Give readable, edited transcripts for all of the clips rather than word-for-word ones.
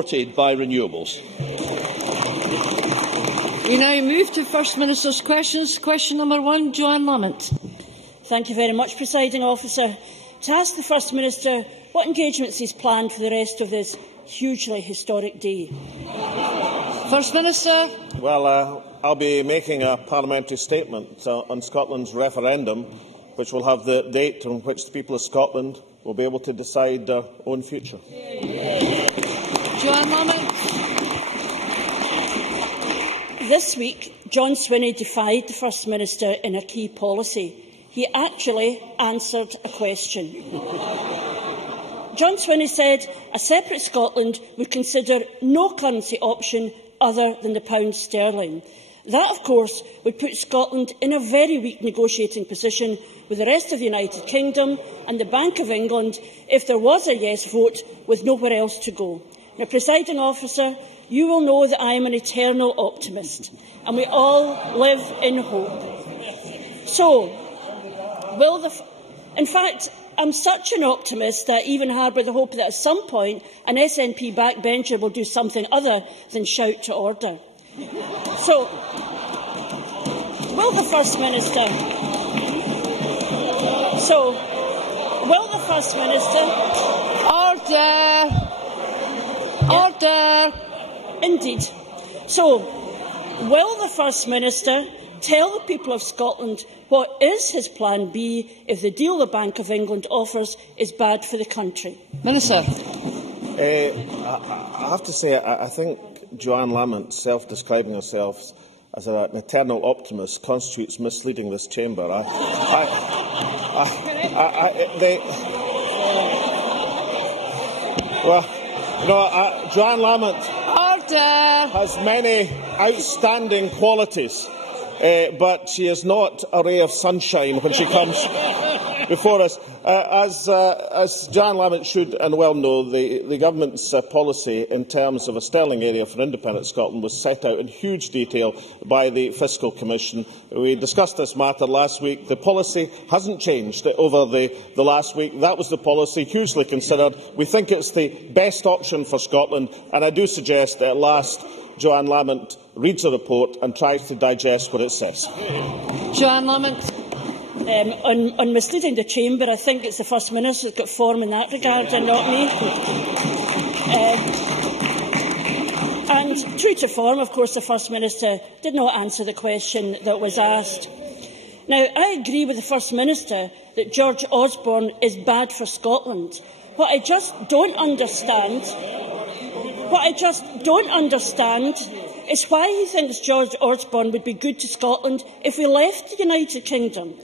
supported by renewables. We now move to First Minister's questions. Question number 1, Joanne Lamont. Thank you very much, Presiding Officer. To ask the First Minister what engagements he has planned for the rest of this hugely historic day. First Minister. Well, I'll be making a parliamentary statement on Scotland's referendum, which will have the date on which the people of Scotland will be able to decide their own future. Joanne Lamont. This week, John Swinney defied the First Minister in a key policy. He actually answered a question. John Swinney said a separate Scotland would consider no currency option other than the pound sterling. That, of course, would put Scotland in a very weak negotiating position with the rest of the United Kingdom and the Bank of England if there was a yes vote with nowhere else to go. Now, Presiding Officer, you will know that I am an eternal optimist, and we all live in hope. So, in fact, I'm such an optimist that I even harbour the hope that at some point an SNP backbencher will do something other than shout to order. So, will the First Minister... Order! Indeed. So, will the First Minister tell the people of Scotland what is his plan B if the deal the Bank of England offers is bad for the country? Minister. I have to say, I think Joanne Lamont self-describing herself as an eternal optimist constitutes misleading this chamber. Joanne Lamont has many outstanding qualities, but she is not a ray of sunshine when she comes before us. As Joanne Lamont should and well know, the Government's policy in terms of a sterling area for independent Scotland was set out in huge detail by the Fiscal Commission. We discussed this matter last week. The policy hasn't changed over the last week. That was the policy, hugely considered. We think it's the best option for Scotland, and I do suggest that at last Joanne Lamont reads the report and tries to digest what it says. Joanne Lamont. On misleading the chamber, I think it's the First Minister who's got form in that regard and not me. And true to form, of course, the First Minister did not answer the question that was asked. Now, I agree with the First Minister that George Osborne is bad for Scotland. What I just don't understand is why he thinks George Osborne would be good to Scotland if we left the United Kingdom.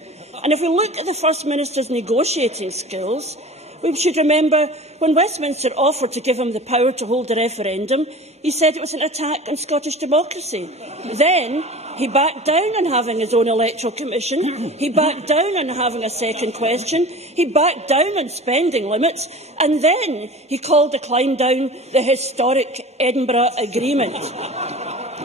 And if we look at the First Minister's negotiating skills, we should remember when Westminster offered to give him the power to hold a referendum, he said it was an attack on Scottish democracy. Then he backed down on having his own electoral commission, he backed down on having a second question, he backed down on spending limits, and then he called a climb down the historic Edinburgh Agreement.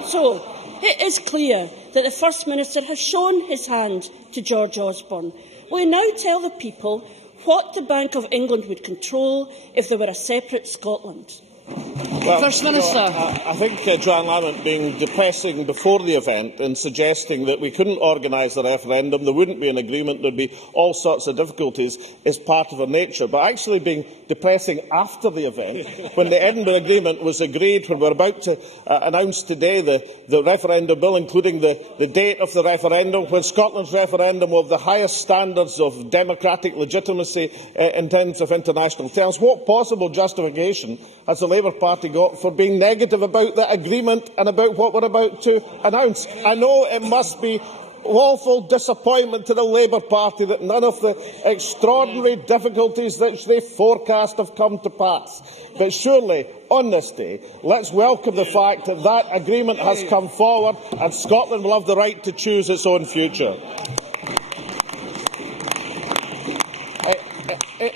So, it is clear that the First Minister has shown his hand to George Osborne. Will he now tell the people what the Bank of England would control if there were a separate Scotland? Well, First Minister. I think Joanne Lamont being depressing before the event and suggesting that we couldn't organise the referendum, there wouldn't be an agreement, there would be all sorts of difficulties, is part of her nature. But actually being depressing after the event, when the Edinburgh Agreement was agreed, when we're about to announce today the referendum bill, including the date of the referendum, when Scotland's referendum will have the highest standards of democratic legitimacy in terms of international terms, what possible justification has the Labour Party got for being negative about that agreement and about what we're about to announce? I know it must be awful disappointment to the Labour Party that none of the extraordinary difficulties that they forecast have come to pass. But surely, on this day, let's welcome the fact that that agreement has come forward and Scotland will have the right to choose its own future.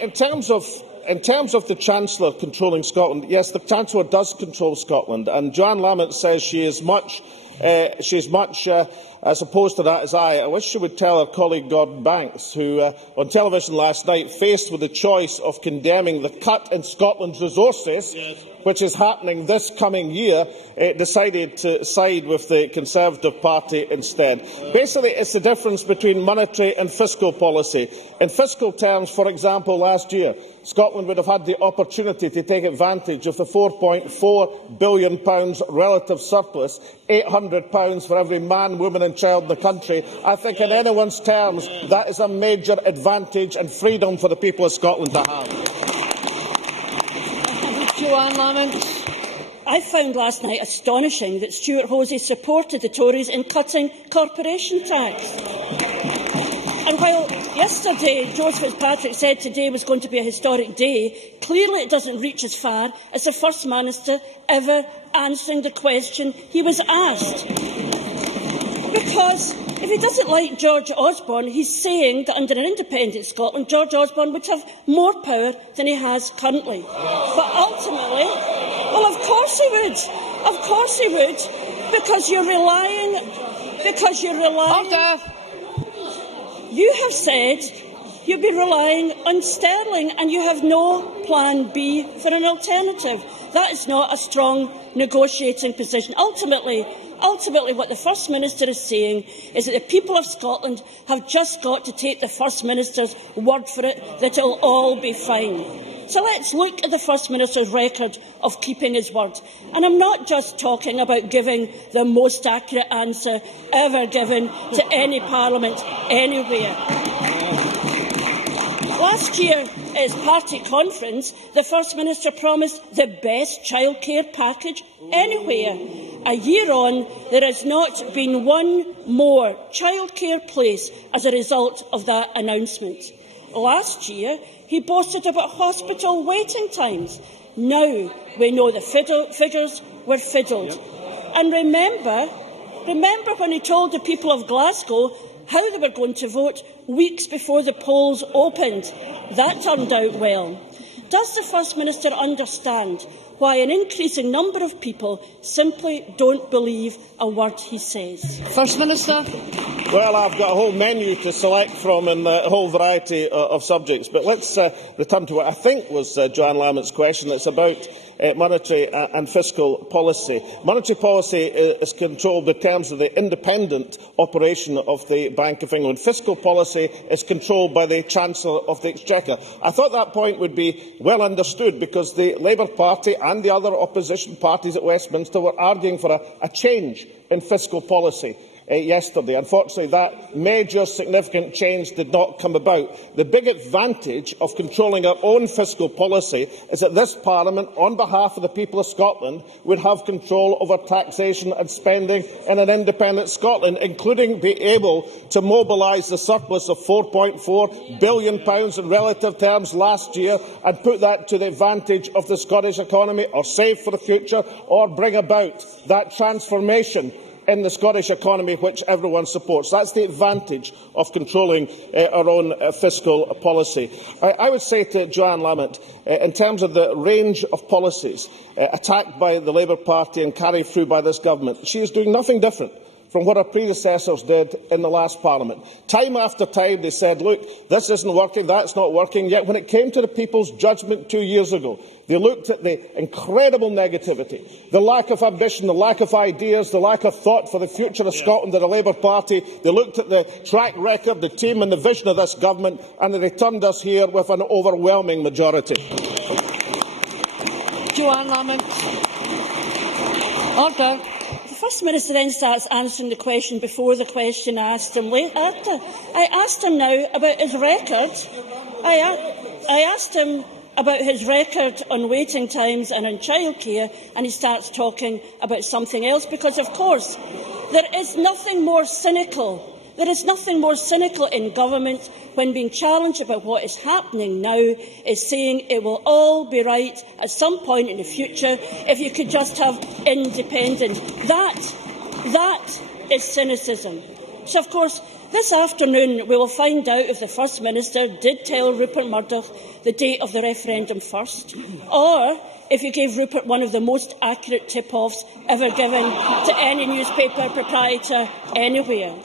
In terms of the Chancellor controlling Scotland, yes, the Chancellor does control Scotland, and Joanne Lamont says she is much she's much as opposed to that as I wish she would tell her colleague Gordon Banks, who on television last night, faced with the choice of condemning the cut in Scotland's resources, which is happening this coming year, decided to side with the Conservative Party instead. Basically, it's the difference between monetary and fiscal policy. In fiscal terms, for example, last year, Scotland would have had the opportunity to take advantage of the £4.4 billion relative surplus, £800 for every man, woman and child in the country. I think in anyone's terms, that is a major advantage and freedom for the people of Scotland to have. Joanne Lamont. I found last night astonishing that Stuart Hosey supported the Tories in cutting corporation tax. And while yesterday George Fitzpatrick said today was going to be a historic day, clearly it doesn't reach as far as the First Minister ever answering the question he was asked. Because if he doesn't like George Osborne, he's saying that under an independent Scotland, George Osborne would have more power than he has currently. But ultimately, well, of course he would. Of course he would. Because you're relying... Order. You have said you've been relying on sterling and you have no plan B for an alternative. That is not a strong negotiating position. Ultimately, what the First Minister is saying is that the people of Scotland have just got to take the First Minister's word for it that it will all be fine. So let's look at the First Minister's record of keeping his word. And I'm not just talking about giving the most accurate answer ever given to any Parliament anywhere. Last year, at his party conference, the First Minister promised the best childcare package anywhere. A year on, there has not been one more childcare place as a result of that announcement. Last year, he boasted about hospital waiting times. Now we know the figures were fiddled. And remember when he told the people of Glasgow how they were going to vote weeks before the polls opened? That turned out well. Does the First Minister understand why an increasing number of people simply don't believe a word he says? First Minister. Well, I've got a whole menu to select from and a whole variety of subjects, but let's return to what I think was Joanne Lamont's question. It's about monetary and fiscal policy. Monetary policy is controlled in terms of the independent operation of the Bank of England. Fiscal policy is controlled by the Chancellor of the Exchequer. I thought that point would be well understood because the Labour Party and the other opposition parties at Westminster were arguing for a change in fiscal policy yesterday. Unfortunately, that major significant change did not come about. The big advantage of controlling our own fiscal policy is that this Parliament, on behalf of the people of Scotland, would have control over taxation and spending in an independent Scotland, including be able to mobilise the surplus of £4.4 billion in relative terms last year and put that to the advantage of the Scottish economy, or save for the future, or bring about that transformation in the Scottish economy which everyone supports. That's the advantage of controlling our own fiscal policy. I would say to Joanne Lamont, in terms of the range of policies attacked by the Labour Party and carried through by this government, she is doing nothing different from what her predecessors did in the last Parliament. Time after time they said, look, this isn't working, that's not working, yet when it came to the people's judgment 2 years ago, they looked at the incredible negativity, the lack of ambition, the lack of ideas, the lack of thought for the future of Scotland of the Labour Party. They looked at the track record, the team and the vision of this government, and they returned us here with an overwhelming majority. Joanne Lamont. Order. The First Minister then starts answering the question before the question asked him later. I asked him now about his record. I asked him about his record on waiting times and on childcare, and he starts talking about something else because, of course, there is nothing more cynical. There is nothing more cynical in government when being challenged about what is happening now is saying it will all be right at some point in the future if you could just have independence. That is cynicism. So, of course, this afternoon we will find out if the First Minister did tell Rupert Murdoch the date of the referendum first, or if you gave Rupert one of the most accurate tip-offs ever given to any newspaper proprietor anywhere.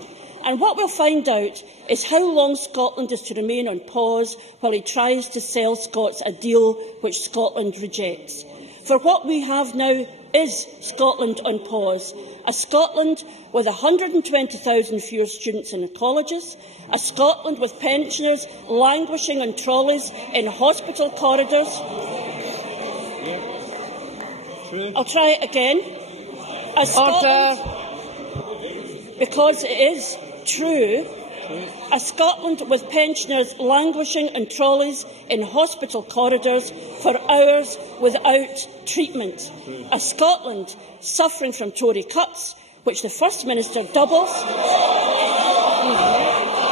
And what we'll find out is how long Scotland is to remain on pause while he tries to sell Scots a deal which Scotland rejects. For what we have now is Scotland on pause. A Scotland with 120,000 fewer students in the colleges, a Scotland with pensioners languishing on trolleys in hospital corridors. I'll try it again. A Scotland, because it is true, a Scotland with pensioners languishing in trolleys in hospital corridors for hours without treatment. A Scotland suffering from Tory cuts, which the First Minister doubles.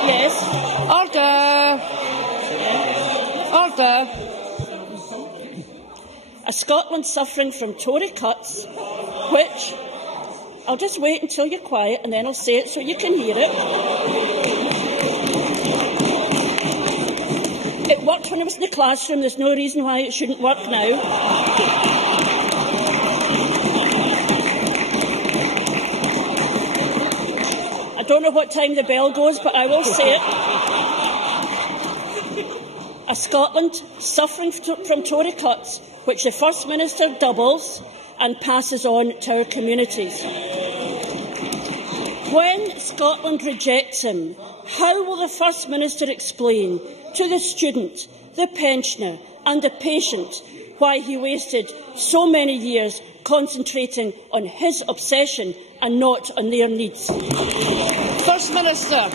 Yes. Order. Order. A Scotland suffering from Tory cuts, which... I'll just wait until you're quiet and then I'll say it so you can hear it. It worked when I was in the classroom. There's no reason why it shouldn't work now. I don't know what time the bell goes, but I will say it. A Scotland suffering from Tory cuts, which the First Minister doubles and passes on to our communities. When Scotland rejects him, how will the First Minister explain to the student, the pensioner and the patient why he wasted so many years concentrating on his obsession and not on their needs? First Minister.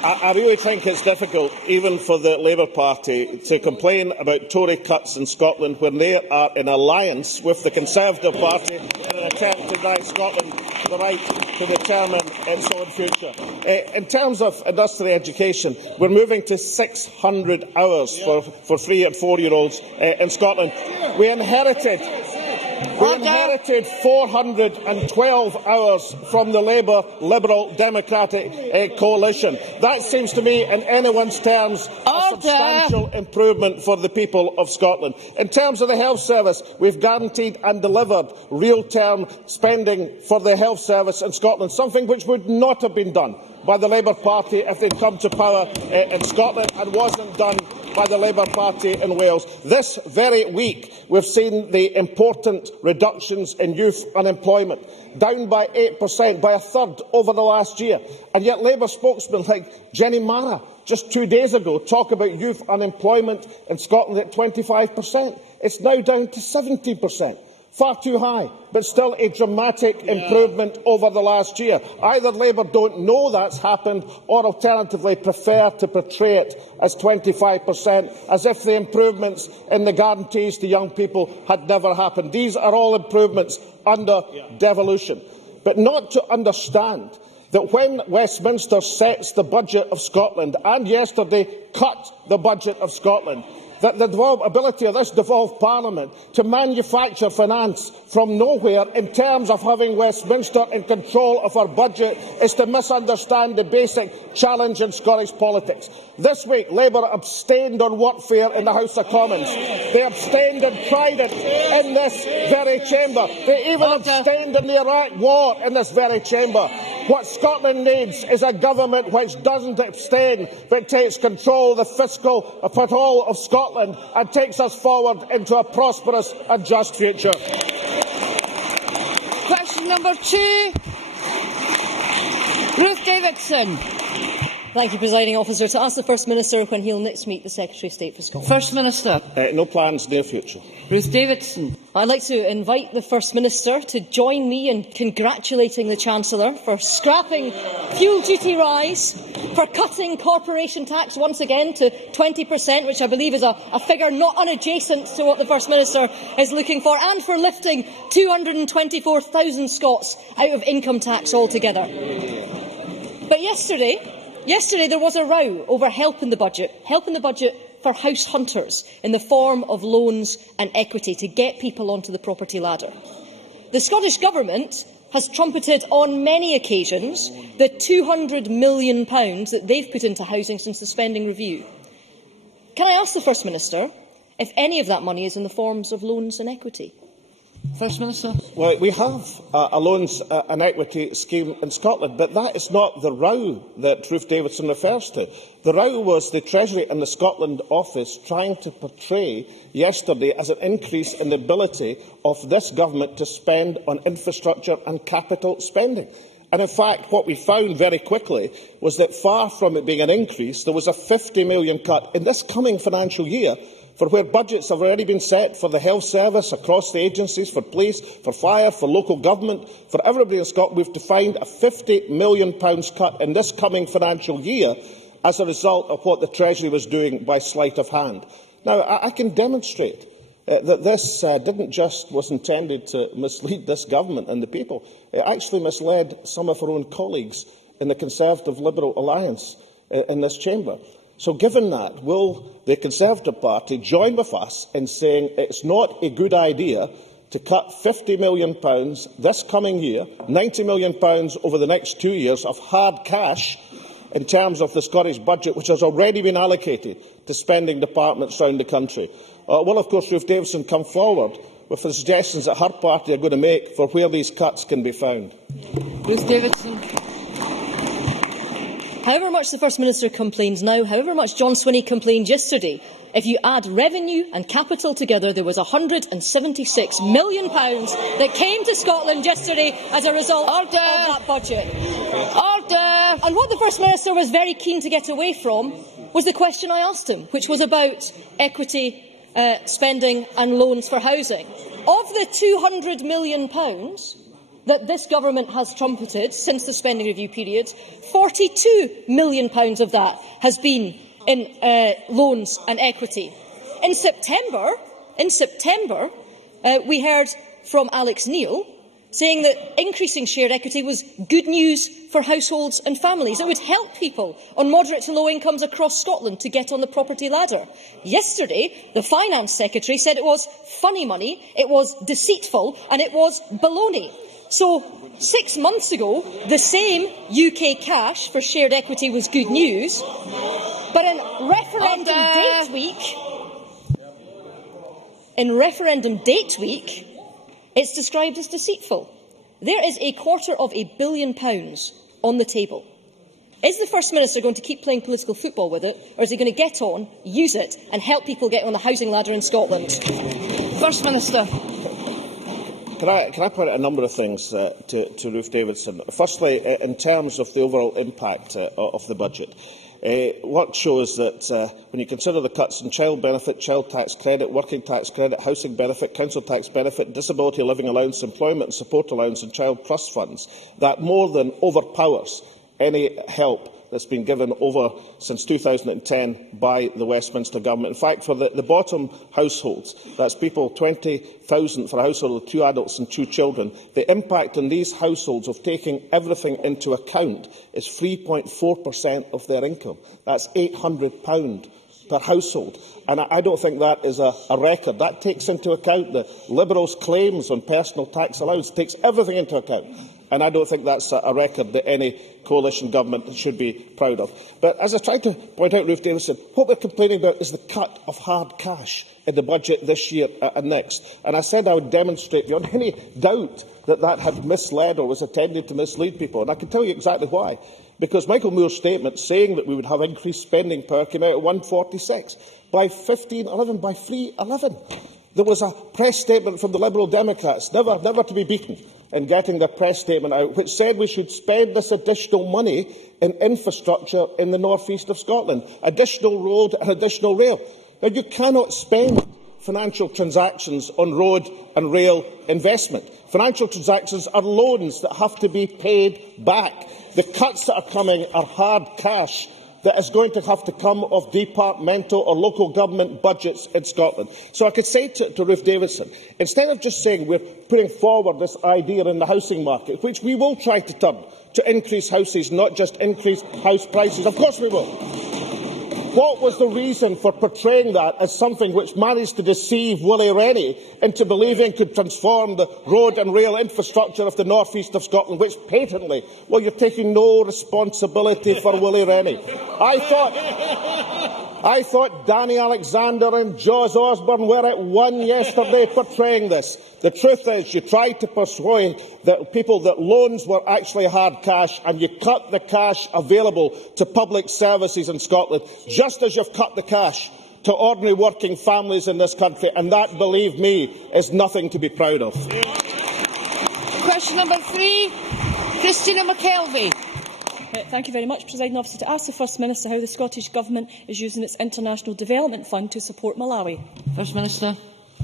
I really think it's difficult, even for the Labour Party, to complain about Tory cuts in Scotland when they are in alliance with the Conservative Party in an attempt to deny Scotland the right to determine its own future. In terms of industrial education, we're moving to 600 hours for 3- and 4-year-olds in Scotland. We inherited 412 hours from the Labour Liberal Democratic coalition. That seems to me, in anyone's terms, a substantial improvement for the people of Scotland. In terms of the health service, we've guaranteed and delivered real-term spending for the health service in Scotland, something which would not have been done by the Labour Party if they'd come to power in Scotland and wasn't done by the Labour Party in Wales. This very week we've seen the important reductions in youth unemployment, down by 8%, by a third over the last year. And yet Labour spokesmen like Jenny Mara just 2 days ago talk about youth unemployment in Scotland at 25%. It's now down to 17%. Far too high, but still a dramatic improvement over the last year. Either Labour don't know that's happened, or alternatively prefer to portray it as 25%, as if the improvements in the guarantees to young people had never happened. These are all improvements under devolution. But not to understand that when Westminster sets the budget of Scotland, and yesterday cut the budget of Scotland, that the ability of this devolved Parliament to manufacture finance from nowhere in terms of having Westminster in control of our budget is to misunderstand the basic challenge in Scottish politics. This week, Labour abstained on workfare in the House of Commons. They abstained and tried it in this very chamber. They even abstained in the Iraq war in this very chamber. What Scotland needs is a government which doesn't abstain, but takes control of the fiscal control of Scotland and takes us forward into a prosperous and just future. Question number 2. Ruth Davidson. Thank you, Presiding Officer. To ask the First Minister when he'll next meet the Secretary of State for Scotland. First Minister. No plans, near future. Ruth Davidson. I'd like to invite the First Minister to join me in congratulating the Chancellor for scrapping fuel duty rise, for cutting corporation tax once again to 20%, which I believe is a figure not unadjacent to what the First Minister is looking for, and for lifting 224,000 Scots out of income tax altogether. But yesterday there was a row over help in the budget for house hunters in the form of loans and equity to get people onto the property ladder. The Scottish Government has trumpeted on many occasions the £200 million that they've put into housing since the spending review. Can I ask the First Minister if any of that money is in the forms of loans and equity? First Minister. Well, we have a loans and equity scheme in Scotland, but that is not the row that Ruth Davidson refers to. The row was the Treasury and the Scotland Office trying to portray yesterday as an increase in the ability of this government to spend on infrastructure and capital spending. And in fact, what we found very quickly was that far from it being an increase, there was a £50 million cut in this coming financial year for where budgets have already been set for the health service, across the agencies, for police, for fire, for local government, for everybody in Scotland. We've defined a £50 million cut in this coming financial year as a result of what the Treasury was doing by sleight of hand. Now, I can demonstrate that this was intended to mislead this government and the people. It actually misled some of our own colleagues in the Conservative Liberal Alliance in this chamber. So given that, will the Conservative Party join with us in saying it's not a good idea to cut £50 million this coming year, £90 million over the next 2 years of hard cash in terms of the Scottish budget, which has already been allocated to spending departments around the country? Will, of course, Ruth Davidson come forward with the suggestions that her party are going to make for where these cuts can be found? Ruth Davidson. However much the First Minister complains now, however much John Swinney complained yesterday, if you add revenue and capital together, there was £176 million that came to Scotland yesterday as a result of that budget. Order! And what the First Minister was very keen to get away from was the question I asked him, which was about equity spending and loans for housing. Of the £200 million that this government has trumpeted since the spending review period, £42 million of that has been in loans and equity. In September, we heard from Alex Neil saying that increasing shared equity was good news for households and families. It would help people on moderate to low incomes across Scotland to get on the property ladder. Yesterday, the Finance Secretary said it was funny money, it was deceitful and it was baloney. So 6 months ago, the same UK cash for shared equity was good news, but in referendum date week, it's described as deceitful. There is £250 million on the table. Is the First Minister going to keep playing political football with it, or is he going to get on, use it, and help people get on the housing ladder in Scotland? First Minister. Can I point out a number of things to Ruth Davidson? Firstly, in terms of the overall impact of the budget, what shows that when you consider the cuts in child benefit, child tax credit, working tax credit, housing benefit, council tax benefit, disability living allowance, employment and support allowance and child trust funds, that more than overpowers any help that's been given over since 2010 by the Westminster Government. In fact, for the bottom households, that's people 20,000 for a household of 2 adults and 2 children, the impact on these households of taking everything into account is 3.4% of their income. That's £800 per household. And I don't think that is a record. That takes into account the Liberals' claims on personal tax allowance, takes everything into account. And I don't think that's a record that any coalition government should be proud of. But as I tried to point out, Ruth Davidson, what we're complaining about is the cut of hard cash in the budget this year and next. And I said I would demonstrate beyond any doubt that that had misled or was intended to mislead people. And I can tell you exactly why. Because Michael Moore's statement saying that we would have increased spending power came out at 146. By 1511, by 311. There was a press statement from the Liberal Democrats, never to be beaten, in getting their press statement out, which said we should spend this additional money in infrastructure in the north east of Scotland, additional road and additional rail. Now, you cannot spend financial transactions on road and rail investment. Financial transactions are loans that have to be paid back. The cuts that are coming are hard cash that is going to have to come off departmental or local government budgets in Scotland. So I could say to Ruth Davidson, instead of just saying we're putting forward this idea in the housing market, which we will try to turn to increase houses, not just increase house prices, of course we will. What was the reason for portraying that as something which managed to deceive Willie Rennie into believing could transform the road and rail infrastructure of the north east of Scotland, which patently, well, you're taking no responsibility for Willie Rennie. I thought Danny Alexander and Jos Osborne were at one yesterday portraying this. The truth is, you tried to persuade people that loans were actually hard cash, and you cut the cash available to public services in Scotland, just as you've cut the cash to ordinary working families in this country, and that, believe me, is nothing to be proud of. Question number 3, Christina McKelvey. Thank you very much, Presiding Officer. To ask the First Minister how the Scottish Government is using its International Development Fund to support Malawi. First Minister.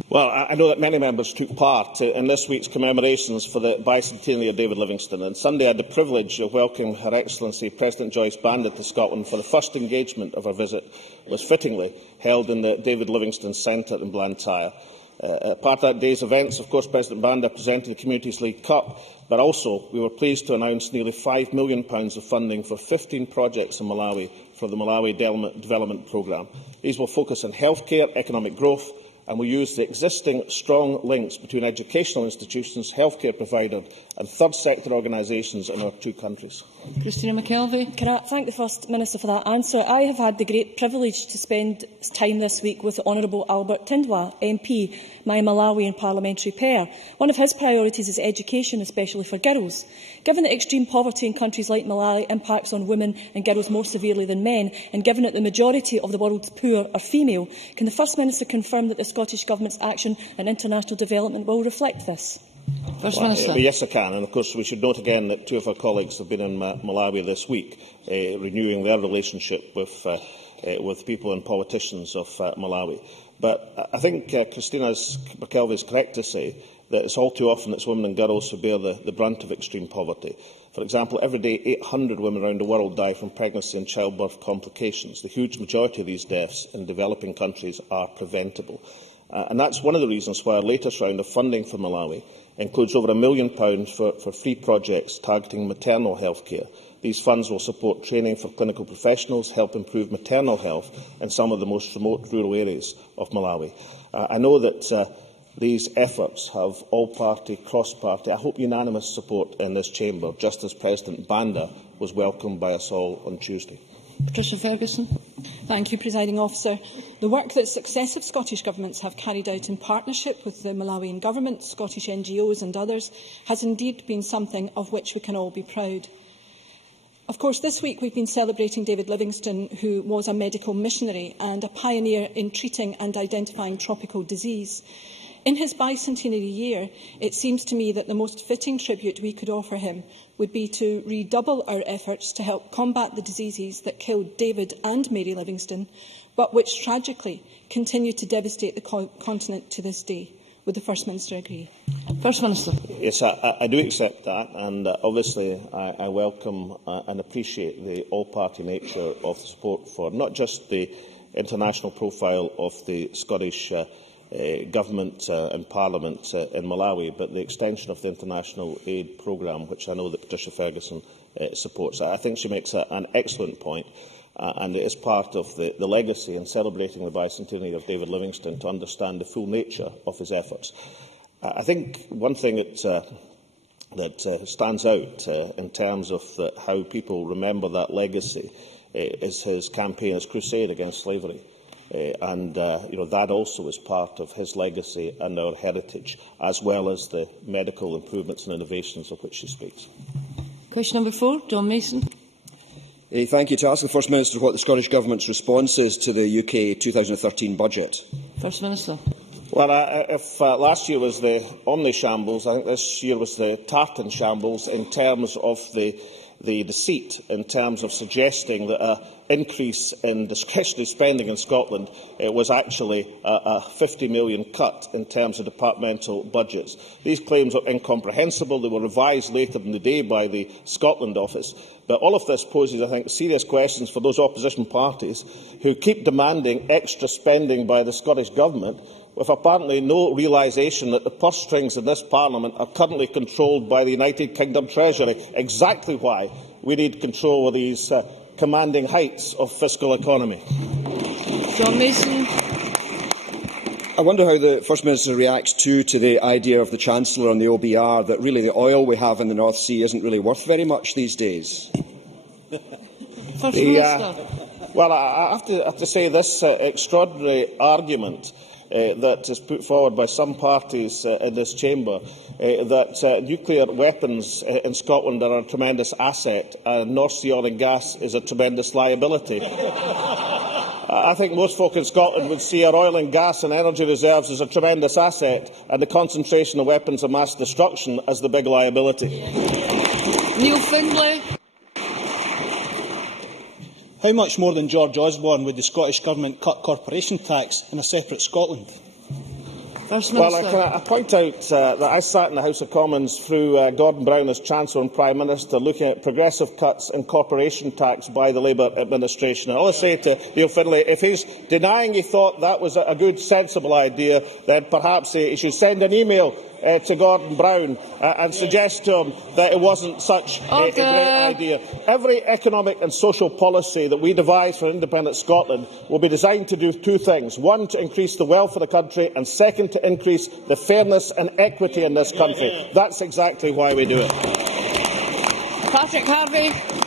Well, I know that many members took part in this week's commemorations for the bicentennial of David Livingstone, and Sunday I had the privilege of welcoming Her Excellency President Joyce Banda to Scotland for the first engagement of her visit, was fittingly held in the David Livingstone Centre in Blantyre. Part of that day's events, of course, President Banda presented the Communities League Cup, but also we were pleased to announce nearly £5 million of funding for 15 projects in Malawi for the Malawi Development Programme. These will focus on healthcare, economic growth, and will use the existing strong links between educational institutions, healthcare providers and third sector organisations in our two countries. Christina McKelvey. Can I thank the First Minister for that answer? I have had the great privilege to spend time this week with the Honourable Albert Tindwa, MP, my Malawian parliamentary pair. One of his priorities is education, especially for girls. Given that extreme poverty in countries like Malawi impacts on women and girls more severely than men, and given that the majority of the world's poor are female, can the First Minister confirm that the Scottish Government's action and international development will reflect this? First Minister. Yes, I can. And of course, we should note again that two of our colleagues have been in Malawi this week, renewing their relationship with people and politicians of Malawi. But I think Christina McKelvey is correct to say that it's all too often it's women and girls who bear the brunt of extreme poverty. For example, every day 800 women around the world die from pregnancy and childbirth complications. The huge majority of these deaths in developing countries are preventable. And that's one of the reasons why our latest round of funding for Malawi includes over £1 million for free projects targeting maternal health care. These funds will support training for clinical professionals, help improve maternal health in some of the most remote rural areas of Malawi. I know that these efforts have all-party, cross-party, I hope unanimous support in this chamber, just as President Banda was welcomed by us all on Tuesday. Patricia Ferguson. Thank you, Presiding Officer. The work that successive Scottish governments have carried out in partnership with the Malawian Government, Scottish NGOs and others has indeed been something of which we can all be proud. Of course, this week we've been celebrating David Livingstone, who was a medical missionary and a pioneer in treating and identifying tropical disease. In his bicentenary year, it seems to me that the most fitting tribute we could offer him would be to redouble our efforts to help combat the diseases that killed David and Mary Livingstone, but which tragically continue to devastate the continent to this day. Would the First Minister agree? First Minister. Yes, I do accept that, and obviously I welcome and appreciate the all-party nature of the support for not just the international profile of the Scottish Government and Parliament in Malawi, but the extension of the international aid programme, which I know that Patricia Ferguson supports. I think she makes an excellent point, and it is part of the legacy in celebrating the bicentenary of David Livingstone to understand the full nature of his efforts. I think one thing that stands out in terms of how people remember that legacy is his campaign, his crusade against slavery. That also is part of his legacy and our heritage, as well as the medical improvements and innovations of which he speaks. Question number 4, John Mason. Thank you. To ask the First Minister what the Scottish Government's response is to the UK 2013 budget. First Minister. Well, if last year was the omni-shambles, I think this year was the tartan shambles in terms of the deceit, in terms of suggesting that an increase in discretionary spending in Scotland was actually a 50 million cut in terms of departmental budgets. These claims are incomprehensible. They were revised later in the day by the Scotland Office. But all of this poses, I think, serious questions for those opposition parties who keep demanding extra spending by the Scottish Government, with apparently no realisation that the purse strings in this Parliament are currently controlled by the United Kingdom Treasury, exactly why we need control of these commanding heights of fiscal economy. John Mason. I wonder how the First Minister reacts to the idea of the Chancellor on the OBR that really the oil we have in the North Sea isn't really worth very much these days. First Minister. Well, I have to say this extraordinary argument that is put forward by some parties in this chamber that nuclear weapons in Scotland are a tremendous asset and North Sea oil and gas is a tremendous liability. I think most folk in Scotland would see our oil and gas and energy reserves as a tremendous asset and the concentration of weapons of mass destruction as the big liability. Neil Findlay. How much more than George Osborne would the Scottish Government cut corporation tax in a separate Scotland? Well, I point out that I sat in the House of Commons through Gordon Brown as Chancellor and Prime Minister looking at progressive cuts in corporation tax by the Labour administration. And I'll say to Neil Findlay, if he's denying he thought that was a good, sensible idea, then perhaps he should send an email to Gordon Brown and suggest to him that it wasn't such a great idea. Every economic and social policy that we devise for independent Scotland will be designed to do two things. One, to increase the wealth of the country, and second, to increase the fairness and equity in this country. That's exactly why we do it. Patrick Harvey.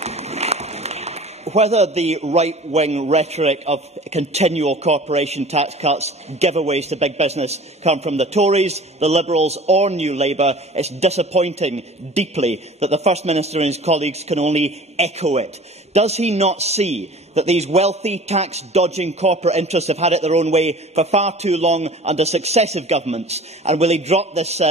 Whether the right-wing rhetoric of continual corporation tax cuts, giveaways to big business come from the Tories, the Liberals or New Labour, it's disappointing deeply that the First Minister and his colleagues can only echo it. Does he not see that these wealthy, tax-dodging corporate interests have had it their own way for far too long under successive governments? And will he drop this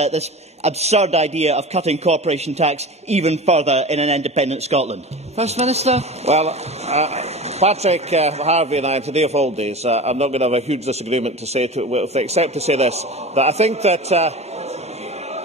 absurd idea of cutting corporation tax even further in an independent Scotland? First Minister. Well, Patrick Harvey and I, today of all days, I'm not going to have a huge disagreement to say except to say this, that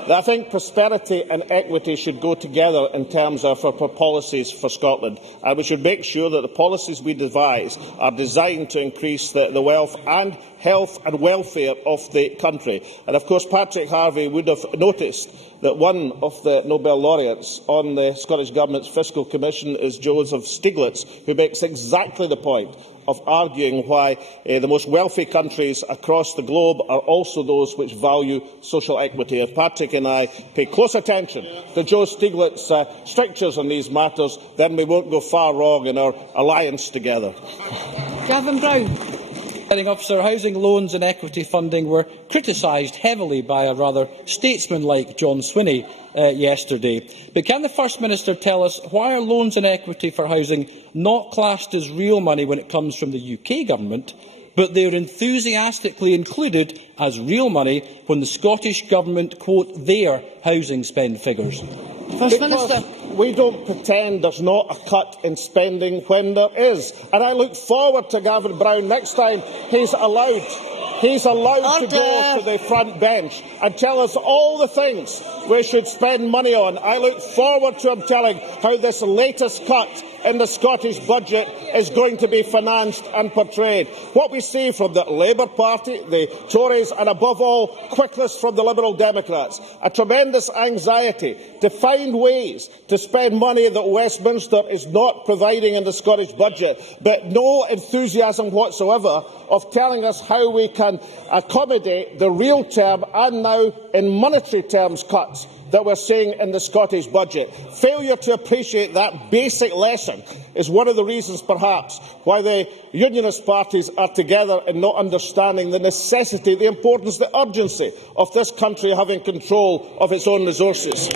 I think prosperity and equity should go together in terms of our policies for Scotland. And we should make sure that the policies we devise are designed to increase the wealth and health and welfare of the country. And of course, Patrick Harvey would have noticed that one of the Nobel laureates on the Scottish Government's Fiscal Commission is Joseph Stiglitz, who makes exactly the point of arguing why the most wealthy countries across the globe are also those which value social equity. If Patrick and I pay close attention to Joe Stiglitz's strictures on these matters, then we won't go far wrong in our alliance together. Gavin Brown. Officer, housing loans and equity funding were criticised heavily by a rather statesman-like John Swinney yesterday. But can the First Minister tell us why are loans and equity for housing not classed as real money when it comes from the UK Government, but they are enthusiastically included as real money when the Scottish Government quote their housing spend figures? First Minister. We don't pretend there's not a cut in spending when there is. And I look forward to Gavin Brown next time he's allowed to go to the front bench and tell us all the things we should spend money on. I look forward to him telling how this latest cut in the Scottish budget is going to be financed and portrayed. What we see from the Labour Party, the Tories and above all quickness from the Liberal Democrats, a tremendous anxiety to find ways to spend money that Westminster is not providing in the Scottish budget, but no enthusiasm whatsoever of telling us how we can accommodate the real term and now in monetary terms cuts that we're seeing in the Scottish budget. Failure to appreciate that basic lesson is one of the reasons, perhaps, why the unionist parties are together in not understanding the necessity, the importance, the urgency of this country having control of its own resources.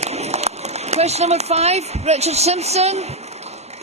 Question number 5, Richard Simpson.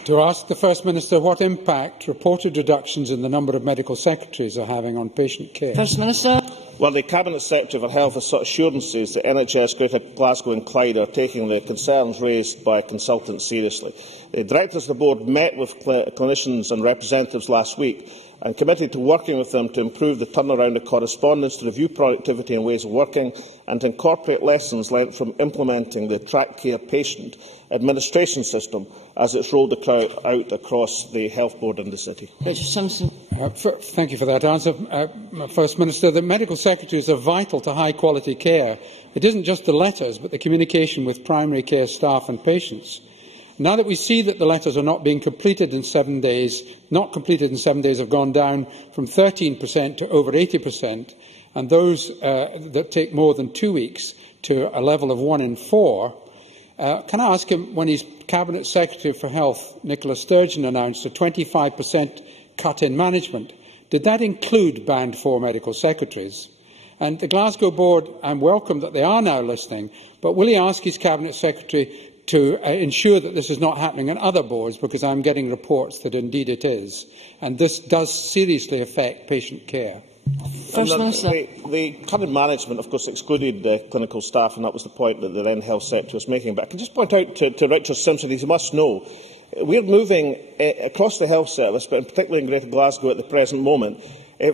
To ask the First Minister what impact reported reductions in the number of medical secretaries are having on patient care. First Minister. Well, the Cabinet Secretary for Health has sought assurances that NHS Greater Glasgow and Clyde are taking the concerns raised by consultants seriously. The Directors of the Board met with clinicians and representatives last week and committed to working with them to improve the turnaround of correspondence, to review productivity and ways of working, and to incorporate lessons learnt from implementing the Track Care Patient Administration System as it's rolled out across the Health Board in the City. Richard Simpson. Thank you for that answer. First Minister, the medical secretaries are vital to high-quality care. It isn't just the letters, but the communication with primary care staff and patients. Now that we see that the letters are not being completed in 7 days, have gone down from 13% to over 80%, and those that take more than 2 weeks to a level of 1 in 4, can I ask him, when his Cabinet Secretary for Health, Nicola Sturgeon, announced a 25% cut in management, did that include Band 4 Medical Secretaries? And the Glasgow Board, I'm welcome that they are now listening, but will he ask his Cabinet Secretary to ensure that this is not happening in other boards, because I'm getting reports that indeed it is, and this does seriously affect patient care? First Minister. The current management, of course, excluded clinical staff, and that was the point that the then Health Secretary was making. But I can just point out to Richard Simpson, he must know, we're moving across the health service, but particularly in Greater Glasgow at the present moment,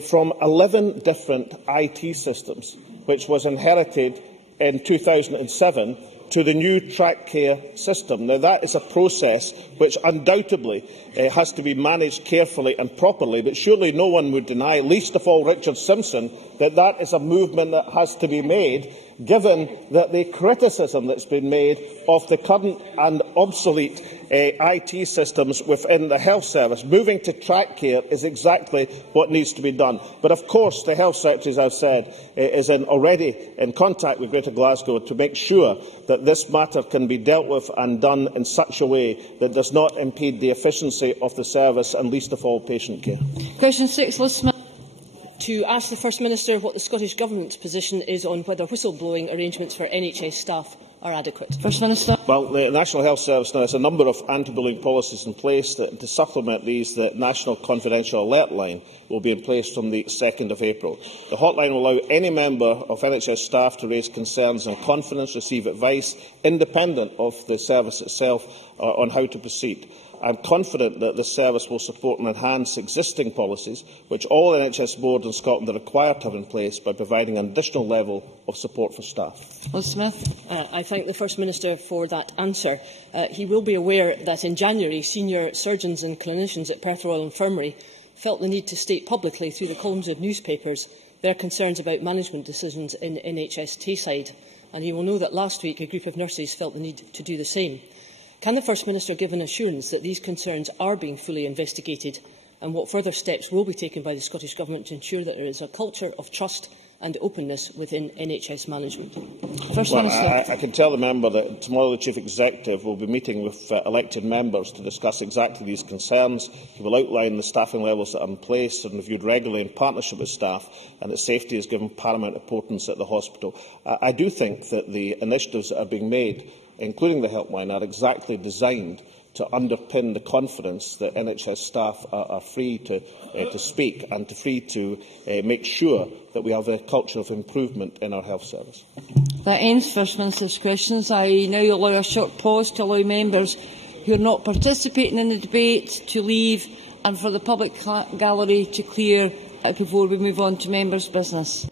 from 11 different IT systems, which was inherited in 2007, to the new track care system. Now, that is a process which undoubtedly has to be managed carefully and properly, but surely no one would deny, least of all Richard Simpson, that that is a movement that has to be made, given that the criticism that's been made of the current and obsolete IT systems within the health service. Moving to track care is exactly what needs to be done. But of course, the Health Secretary, as I've said, is already in contact with Greater Glasgow to make sure that this matter can be dealt with and done in such a way that does not impede the efficiency of the service and least of all patient care. Question 6, Liz Smith. To ask the First Minister what the Scottish Government's position is on whether whistleblowing arrangements for NHS staff are adequate. First Minister. Well, the National Health Service now has a number of anti-bullying policies in place. To supplement these, the National Confidential Alert Line will be in place from the 2nd of April. The hotline will allow any member of NHS staff to raise concerns in confidence, receive advice, independent of the service itself, on how to proceed. I am confident that this service will support and enhance existing policies, which all NHS boards in Scotland are required to have in place, by providing an additional level of support for staff. Liz Smith. I thank the First Minister for that answer. He will be aware that in January, senior surgeons and clinicians at Perth Royal Infirmary felt the need to state publicly through the columns of newspapers their concerns about management decisions in NHS Tayside. And he will know that last week a group of nurses felt the need to do the same. Can the First Minister give an assurance that these concerns are being fully investigated, and what further steps will be taken by the Scottish Government to ensure that there is a culture of trust and openness within NHS management? First Minister. I can tell the member that tomorrow the Chief Executive will be meeting with elected members to discuss exactly these concerns. He will outline the staffing levels that are in place and reviewed regularly in partnership with staff, and that safety is given paramount importance at the hospital. I do think that the initiatives that are being made, including the helpline, are exactly designed to underpin the confidence that NHS staff are free to speak and free to make sure that we have a culture of improvement in our health service. That ends First Minister's questions. I now allow a short pause to allow members who are not participating in the debate to leave, and for the public gallery to clear before we move on to members' business.